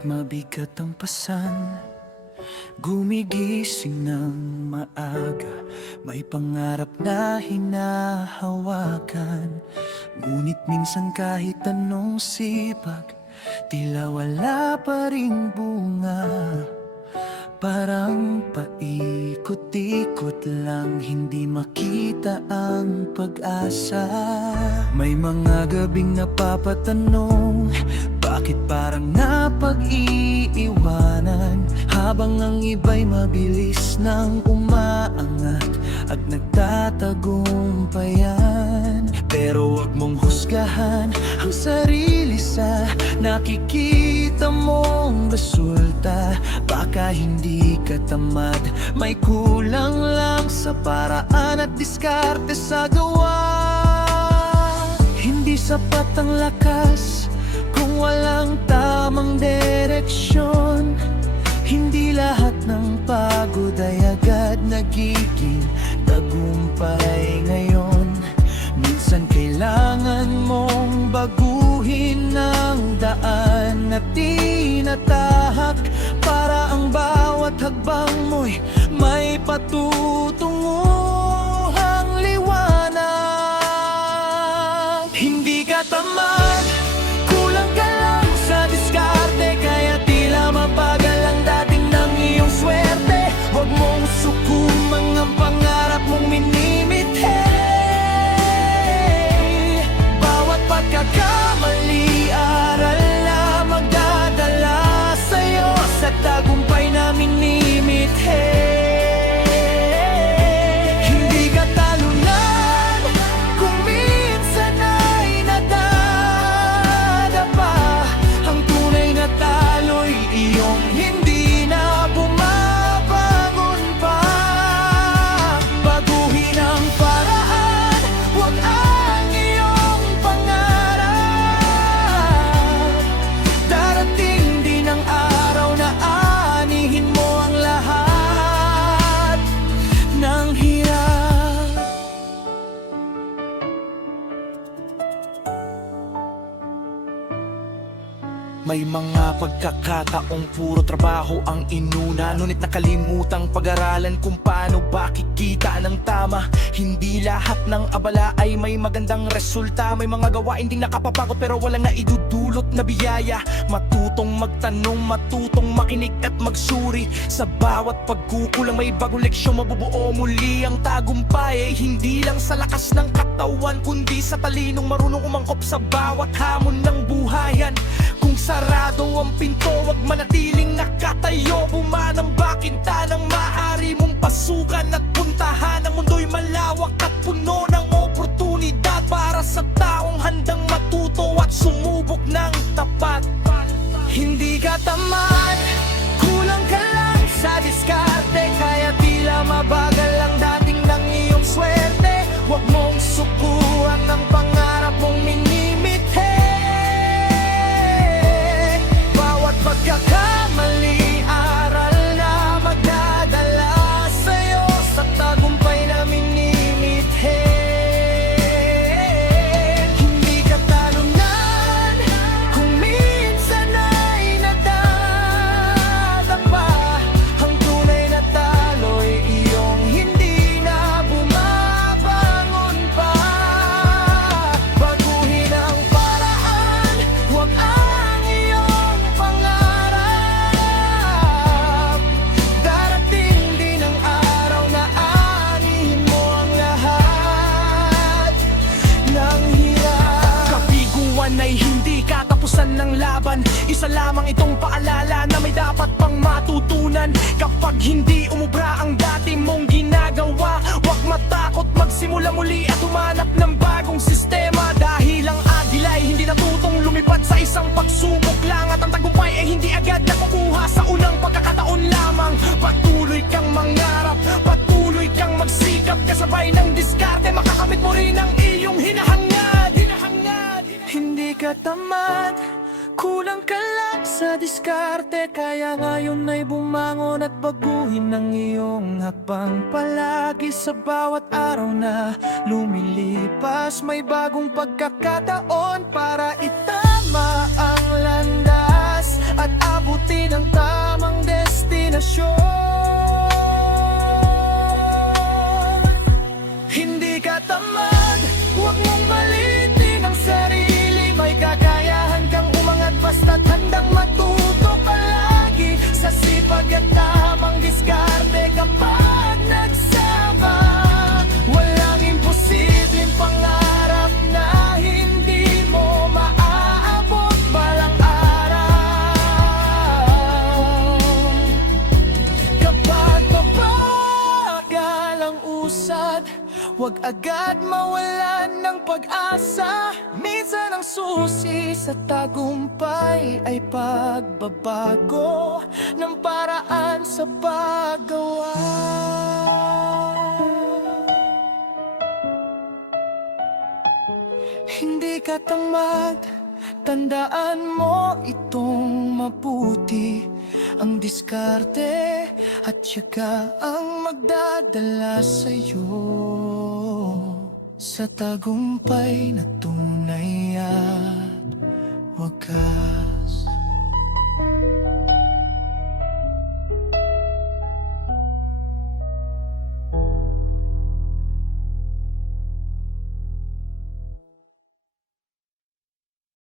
Kahit mabigat ang pasan, gumigising ng maaga, may pangarap na hinahawakan. Ngunit minsan kahit anong sipag, tila wala pa ring bunga. Parang paikot-ikot lang, hindi makita ang pag-asa. May mga gabing napapatanong, bakit parang napag-iiwanan, habang ang iba'y mabilis nang umaangat at nagtatagumpayan. Pero wag mong husgahan ang sarili sa nakikita mong resulta. Baka hindi ka tamad, may kulang lang sa paraan at diskarte sa gawa. Hindi sapat ang lakas kung walang tamang direksyon. Hindi lahat ng pagod ay agad nagiging tagumpay ngayon. Minsan kailangan mong baguhin ang daan na tinatahak, para ang bawat hagbang mo'y may patutunguhang liwanag. Hindi ka tamad, kulang ka lang sa diskarte, kaya tila mabagal ang dating ng iyong swerte. Huwag mong sukumang ang pangarap mong minimithi. Bawat pagkakamali, aral na magdadala sa'yo sa tagumpay na minimithi. Hindi ka talunan kung minsan ay nadadapa. Ang tunay na talo'y iyong hindi na bumabangon pa. Baguhin ang paraan, huwag ang iyong pangarap. Darating din ang araw na aanihin mo ang lahat ng hirap. May mga pagkakataong puro trabaho ang inuna, ngunit nakalimutang pag-aralan kung paano ba kikita ng tama. Hindi lahat ng abala ay may magandang resulta. May mga gawain ding nakapapagod pero walang naidudulot na biyaya. Matutong magtanong, matutong makinig at magsuri. Sa bawat pagkukulang may bagong leksyon, mabubuo muli ang tagumpay. Hindi lang sa lakas ng katawan, kundi sa talinong marunong umangkop sa bawat hamon ng buhayan. Kung sarado ang pinto, wag manatiling nakatayo. Bumanang bakinta ng maaari mong pasukan at puntahan. Ang mundo'y malawak at puno ng oportunidad para sa taong handang matuto at sumubok ng tapat. Hindi ka tamad, kulang ka lang sa diskarte, kaya tila mabagal ang dating ng iyong swerte. Huwag mong sukuan ang pangarap mong minimithi. Bawat pagkakamali, aral na magdadala sa'yo sa tagumpay na minimithi. Hindi ka talunan kung minsan ay nadadapa. Ang tunay na talo'y iyong hindi na bumabangon pa. Baguhin ang paraan, huwag ang iyong pangarap. Darating din ang araw na aanihin mo ang lahat ng hirap. Kabiguan ay hindi katapusan ng laban. Isa lamang itong paalala na may dapat pang matutunan. Kapag hindi umubra ang dati mong ginagawa, huwag matakot magsimula muli at humanap ng bagong sistema. Dahil ang agilay hindi natutong lumipad sa isang pagsubok lang, at ang tagumpay ay hindi agad nakukuha sa unang pagkakataon lamang. Patuloy kang mangarap, patuloy kang magsikap, kasabay ng diskarte makakamit mo rin ang iyong hinahangad. Hindi ka tamad, kulang ka lang sa diskarte, kaya ngayon ay bumangon at baguhin ang iyong hakbang. Palagi sa bawat araw na lumilipas, may bagong pagkakataon para itama ang landas at abot ng tamang destinasyon. Hindi ka tamad, huwag mong maliitin ang sarili. May kakayahan kang umangat basta't handang matuto palagi. Sa sipag at tamang diskarte kapag nagsama, walang imposibleng pangarap na hindi mo maaabot balang araw. Kapag mabagal ang usad, huwag agad mawalan ng pag-asa. Minsan ang susi sa tagumpay ay pagbabago ng paraan sa paggawa. Hindi ka tamad, tandaan mo itong mabuti. Ang diskarte at tiyaga ang magdadala sa'yo sa tagumpay na tunay at wakas.